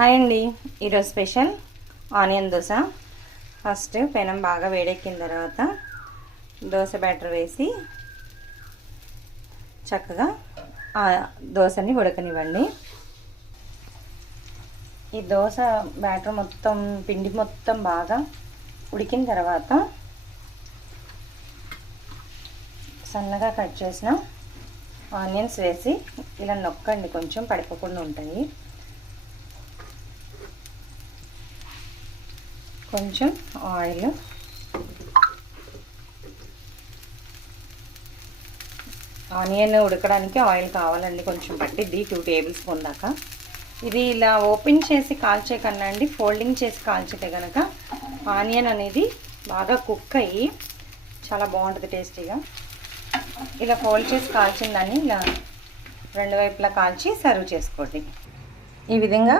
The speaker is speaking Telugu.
హాయ్ అండి. ఈరోజు స్పెషల్ ఆనియన్ దోశ. ఫస్ట్ పెనం బాగా వేడెక్కిన తర్వాత దోశ బ్యాటర్ వేసి చక్కగా ఆ దోశని ఉడకనివ్వండి. ఈ దోశ బ్యాటర్ మొత్తం పిండి మొత్తం బాగా ఉడికిన తర్వాత సన్నగా కట్ చేసిన ఆనియన్స్ వేసి ఇలా నొక్కండి, కొంచెం పడిపోకుండా ఉంటాయి. కొంచెం ఆయిల్, ఆనియన్ ఉడకడానికి ఆయిల్ కావాలండి, కొంచెం పట్టిద్ది 2 టేబుల్ స్పూన్ దాకా. ఇది ఇలా ఓపెన్ చేసి కాల్చే కన్నా అండి ఫోల్డింగ్ చేసి కాల్చితే కనుక ఆనియన్ అనేది బాగా కుక్ అయ్యి చాలా బాగుంటుంది టేస్టీగా. ఇలా ఫోల్డ్ చేసి కాల్చిన దాన్ని ఇలా రెండు వైపులా కాల్చి సర్వ్ చేసుకోండి. ఈ విధంగా